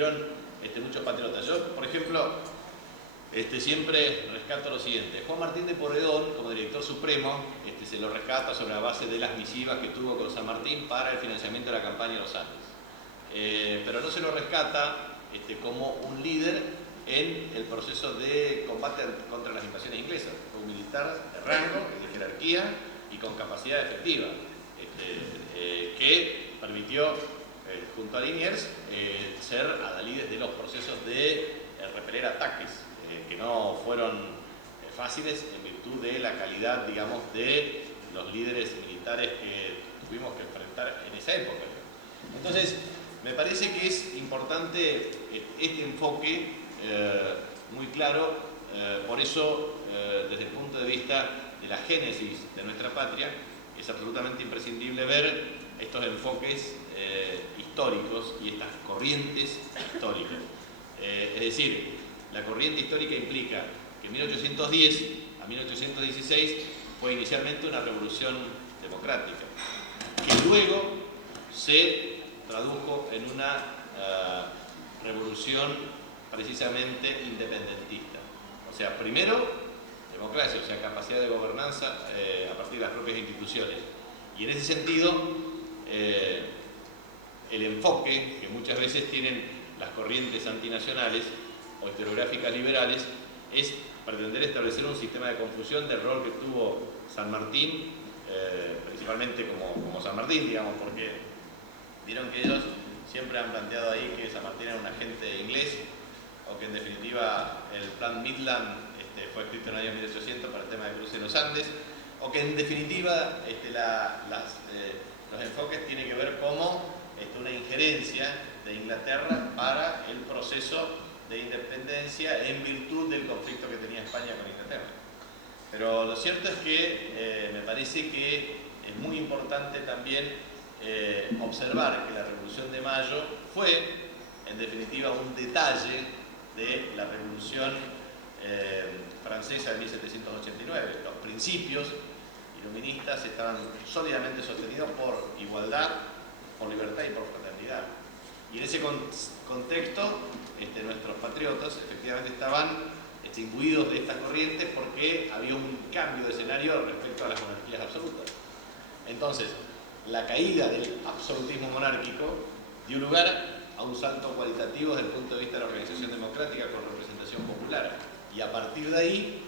tuvieron muchos patriotas. Yo, por ejemplo, siempre rescato lo siguiente. Juan Martín de Porredón, como director supremo, se lo rescata sobre la base de las misivas que tuvo con San Martín para el financiamiento de la campaña de los Andes. Pero no se lo rescata como un líder en el proceso de combate contra las invasiones inglesas. Fue un militar de rango, de jerarquía y con capacidad efectiva, que permitió, junto a Liniers, ser adalides de los procesos de repeler ataques, que no fueron fáciles en virtud de la calidad, digamos, de los líderes militares que tuvimos que enfrentar en esa época. Entonces, me parece que es importante este enfoque muy claro, por eso, desde el punto de vista de la génesis de nuestra patria, es absolutamente imprescindible ver estos enfoques históricos y estas corrientes históricas. Es decir, la corriente histórica implica que en 1810 a 1816 fue inicialmente una revolución democrática, que luego se tradujo en una revolución precisamente independentista. O sea, primero, democracia, o sea, capacidad de gobernanza a partir de las propias instituciones. Y en ese sentido, el enfoque que muchas veces tienen las corrientes antinacionales o historiográficas liberales es pretender establecer un sistema de confusión del rol que tuvo San Martín, principalmente como San Martín, digamos, porque vieron que ellos siempre han planteado ahí que San Martín era un agente inglés, o que en definitiva el plan Midland fue escrito en el año 1800 para el tema del cruce de los Andes, o que en definitiva los enfoques tienen que ver como una injerencia de Inglaterra para el proceso de independencia en virtud del conflicto que tenía España con Inglaterra. Pero lo cierto es que me parece que es muy importante también observar que la Revolución de Mayo fue, en definitiva, un detalle de la Revolución francesa de 1789. Los principios iluministas estaban sólidamente sostenidos por igualdad, por libertad y por fraternidad. Y en ese contexto, nuestros patriotas efectivamente estaban imbuidos de estas corrientes porque había un cambio de escenario respecto a las monarquías absolutas. Entonces, la caída del absolutismo monárquico dio lugar a un salto cualitativo desde el punto de vista de la organización democrática con representación popular. Y a partir de ahí,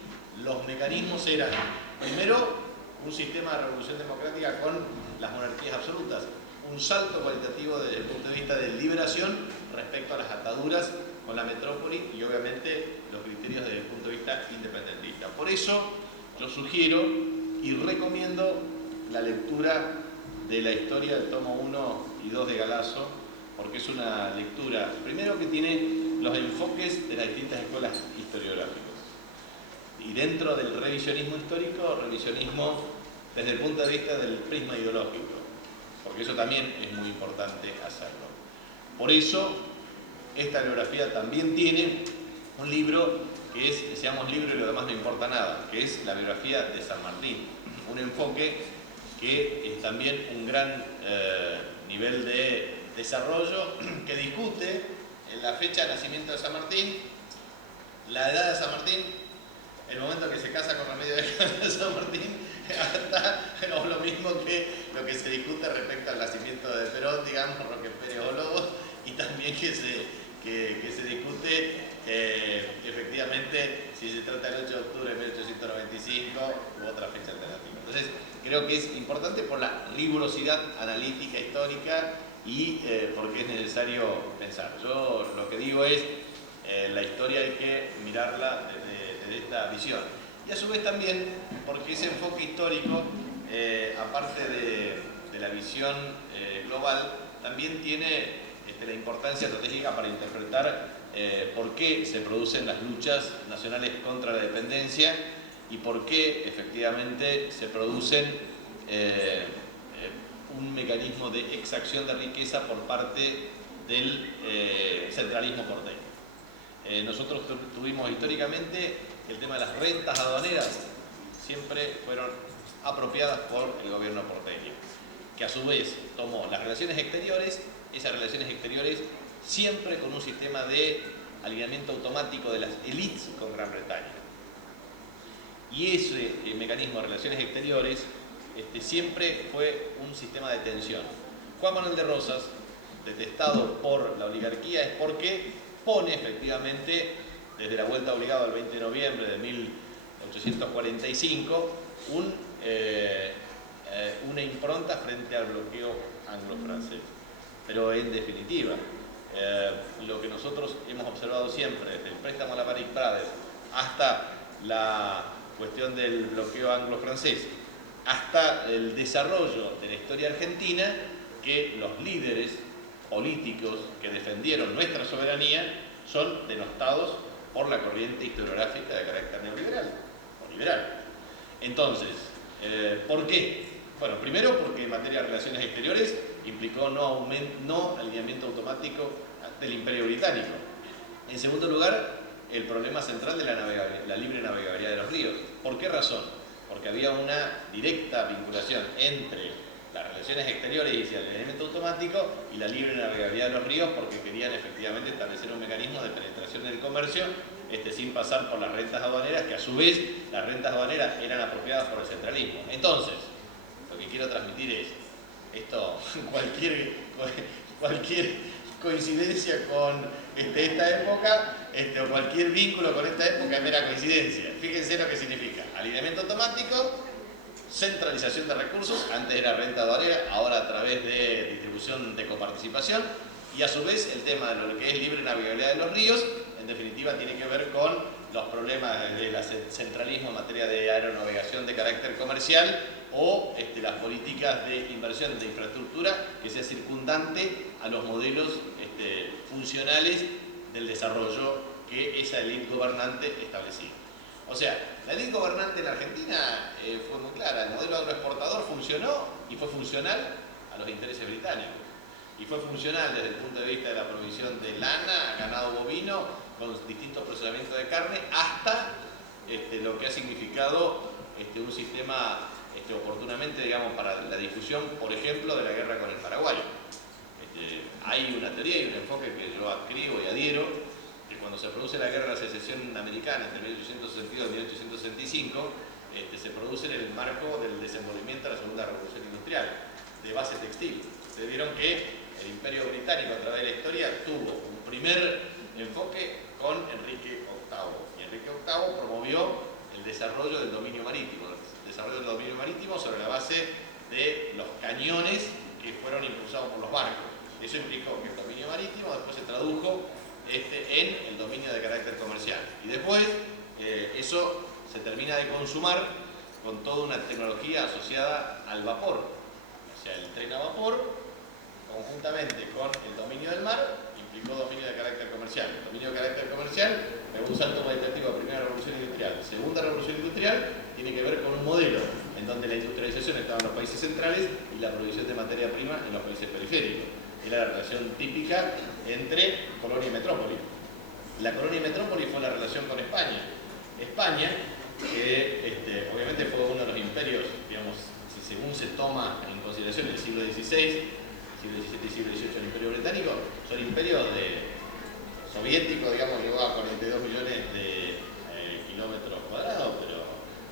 los mecanismos eran, primero, un sistema de revolución democrática con las monarquías absolutas, un salto cualitativo desde el punto de vista de liberación respecto a las ataduras con la metrópoli y obviamente los criterios desde el punto de vista independentista. Por eso yo sugiero y recomiendo la lectura de la historia del tomo 1 y 2 de Galasso, porque es una lectura, primero, que tiene los enfoques de las distintas escuelas historiográficas. Y dentro del revisionismo histórico, revisionismo desde el punto de vista del prisma ideológico, porque eso también es muy importante hacerlo. Por eso, esta bibliografía también tiene un libro que es Seamos libres y lo demás no importa nada, que es la biografía de San Martín. Un enfoque que es también un gran nivel de desarrollo, que discute la fecha de nacimiento de San Martín, la edad de San Martín, el momento que se casa con Remedio de San Martín, hasta lo mismo que lo que se discute respecto al nacimiento de Perón, digamos, Roque Pérez o Lobos, y también que se discute efectivamente si se trata del 8 de octubre de 1895 u otra fecha alternativa. Entonces, creo que es importante por la rigurosidad analítica, histórica y porque es necesario pensar. Yo lo que digo es, la historia hay que mirarla desde esta visión. Y a su vez también porque ese enfoque histórico, aparte de la visión global, también tiene la importancia estratégica para interpretar por qué se producen las luchas nacionales contra la dependencia y por qué efectivamente se producen un mecanismo de exacción de riqueza por parte del centralismo porteño. Nosotros tuvimos históricamente el tema de las rentas aduaneras, siempre fueron apropiadas por el gobierno porteño, que a su vez tomó las relaciones exteriores, esas relaciones exteriores siempre con un sistema de alineamiento automático de las élites con Gran Bretaña. Y ese mecanismo de relaciones exteriores siempre fue un sistema de tensión. Juan Manuel de Rosas, detestado por la oligarquía, es porque pone efectivamente, desde la vuelta obligada el 20 de noviembre de 1845, una impronta frente al bloqueo anglo-francés. Pero en definitiva, lo que nosotros hemos observado siempre, desde el préstamo a la Panic Brothers hasta la cuestión del bloqueo anglo-francés, hasta el desarrollo de la historia argentina, que los líderes políticos que defendieron nuestra soberanía son denostados por la corriente historiográfica de carácter neoliberal o liberal. Entonces, ¿por qué? Bueno, primero porque en materia de relaciones exteriores implicó no alineamiento automático del Imperio Británico. En segundo lugar, el problema central de la libre navegabilidad de los ríos. ¿Por qué razón? Porque había una directa vinculación entre las relaciones exteriores y el alineamiento automático y la libre navegabilidad de los ríos, porque querían efectivamente establecer un mecanismo de penetración del comercio sin pasar por las rentas aduaneras, que a su vez las rentas aduaneras eran apropiadas por el centralismo. Entonces, lo que quiero transmitir es esto, cualquier coincidencia con esta época, o cualquier vínculo con esta época es mera coincidencia. Fíjense lo que significa: alineamiento automático, centralización de recursos, antes era renta aduanera, ahora a través de distribución de coparticipación, y a su vez el tema de lo que es libre navegabilidad de los ríos, en definitiva tiene que ver con los problemas del centralismo en materia de aeronavegación de carácter comercial o las políticas de inversión de infraestructura que sea circundante a los modelos funcionales del desarrollo que esa élite gobernante establecía. O sea, la élite gobernante en Argentina fue muy clara: el modelo agroexportador funcionó y fue funcional a los intereses británicos. Y fue funcional desde el punto de vista de la provisión de lana, ganado bovino, con distintos procesamientos de carne, hasta lo que ha significado un sistema oportunamente, digamos, para la difusión, por ejemplo, de la guerra con el Paraguay. Hay una teoría y un enfoque que yo adscribo y adhiero, que cuando se produce la guerra de la secesión americana entre 1862 y 1865, se produce en el marco del desenvolvimiento de la segunda revolución industrial, de base textil. Ustedes vieron que el Imperio Británico, a través de la historia, tuvo un primer enfoque con Enrique VIII. Y Enrique VIII promovió el desarrollo del dominio marítimo, sobre la base de los cañones que fueron impulsados por los barcos. Eso implicó que el dominio marítimo después se tradujo en el dominio de carácter comercial. Y después eso se termina de consumar con toda una tecnología asociada al vapor. O sea, el tren a vapor, conjuntamente con el dominio del mar, implicó dominio de carácter comercial. El dominio de carácter comercial pegó un salto cualitativo a primera revolución industrial. Segunda revolución industrial tiene que ver con un modelo en donde la industrialización estaba en los países centrales y la producción de materia prima en los países periféricos. Era la relación típica entre colonia y metrópoli. La colonia y metrópoli fue la relación con España. España, que obviamente fue uno de los imperios, digamos, según se toma en consideración el siglo XVI, siglo XVII y siglo XVIII, el Imperio Británico, son imperios soviéticos, digamos, llegó a 42 millones de kilómetros cuadrados, pero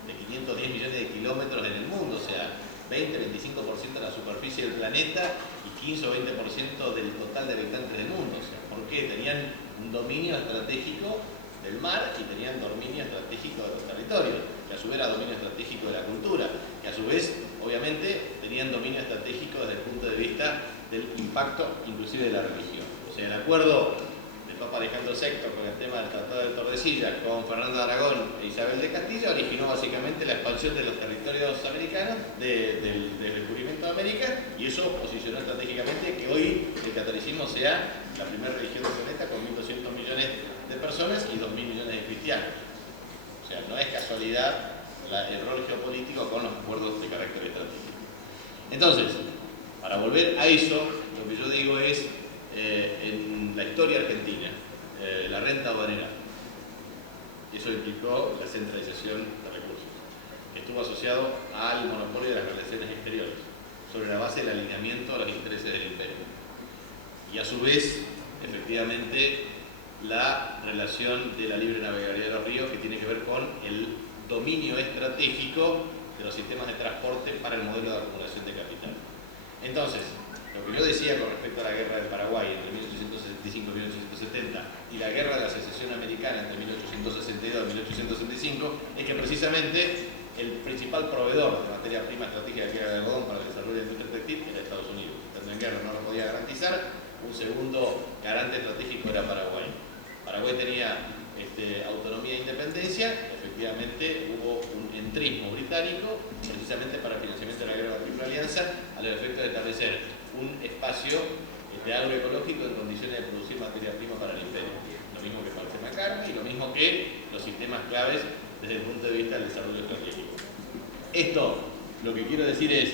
de 510 millones de kilómetros en el mundo, o sea, 20-25% de la superficie del planeta y 15 o 20% del total de habitantes del mundo. O sea, ¿por qué? Tenían un dominio estratégico del mar y tenían dominio estratégico de los territorios, que a su vez era dominio estratégico de la cultura, que a su vez, obviamente, tenían dominio estratégico desde el punto de vista del impacto inclusive de la religión. O sea, el acuerdo del Papa Alejandro VI con el tema del Tratado de Tordesillas, con Fernando de Aragón e Isabel de Castilla, originó básicamente la expansión de los territorios americanos, del descubrimiento de América, y eso posicionó estratégicamente que hoy el catolicismo sea la primera religión del planeta con 1.200 millones de personas y 2.000 millones de cristianos. O sea, no es casualidad el rol geopolítico con los acuerdos de carácter estratégico. Entonces, para volver a eso, lo que yo digo es, en la historia argentina, la renta aduanera, eso implicó la centralización de recursos. Estuvo asociado al monopolio de las relaciones exteriores, sobre la base del alineamiento a los intereses del imperio. Y a su vez, efectivamente la relación de la libre navegabilidad de los ríos, que tiene que ver con el dominio estratégico de los sistemas de transporte para el modelo de acumulación de capital. Entonces, lo que yo decía con respecto a la guerra del Paraguay entre 1875 y 1870 y la guerra de la secesión americana entre 1862 y 1865 es que precisamente el principal proveedor de materia prima estratégica, que era el algodón para el desarrollo de la industria textil, era Estados Unidos. Estando en guerra no lo podía garantizar. Un segundo garante estratégico era Paraguay. Paraguay tenía autonomía e independencia. Efectivamente hubo un entrismo británico precisamente para el financiamiento de la guerra de la Triple Alianza, al efecto de establecer un espacio agroecológico en condiciones de producir materia prima para el imperio. Lo mismo que para el tema carne y lo mismo que los sistemas claves desde el punto de vista del desarrollo estratégico. Esto, lo que quiero decir es,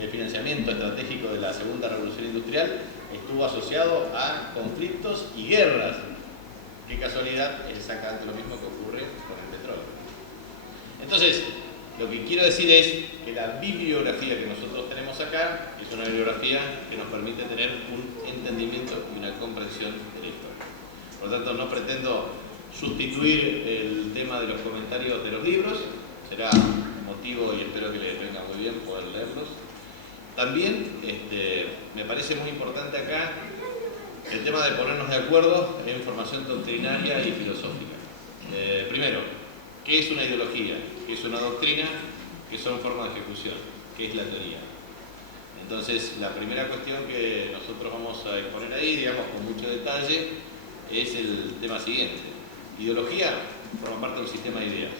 el financiamiento estratégico de la segunda revolución industrial estuvo asociado a conflictos y guerras. Qué casualidad, es exactamente lo mismo que ocurre con el petróleo. Entonces, lo que quiero decir es que la bibliografía que nosotros tenemos acá es una bibliografía que nos permite tener un entendimiento y una comprensión de la historia. Por lo tanto, no pretendo sustituir el tema de los comentarios de los libros, será motivo y espero que les venga muy bien poder leerlos. También me parece muy importante acá el tema de ponernos de acuerdo en formación doctrinaria y filosófica. Primero, ¿qué es una ideología? ¿Qué es una doctrina? ¿Qué son formas de ejecución? ¿Qué es la teoría? Entonces, la primera cuestión que nosotros vamos a exponer ahí, digamos con mucho detalle, es el tema siguiente. Ideología forma parte de un sistema de ideas.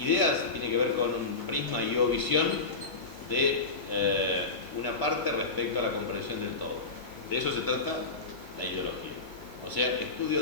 Ideas tiene que ver con un prisma y o visión de una parte respecto a la comprensión del todo. De eso se trata la ideología. O sea, estudio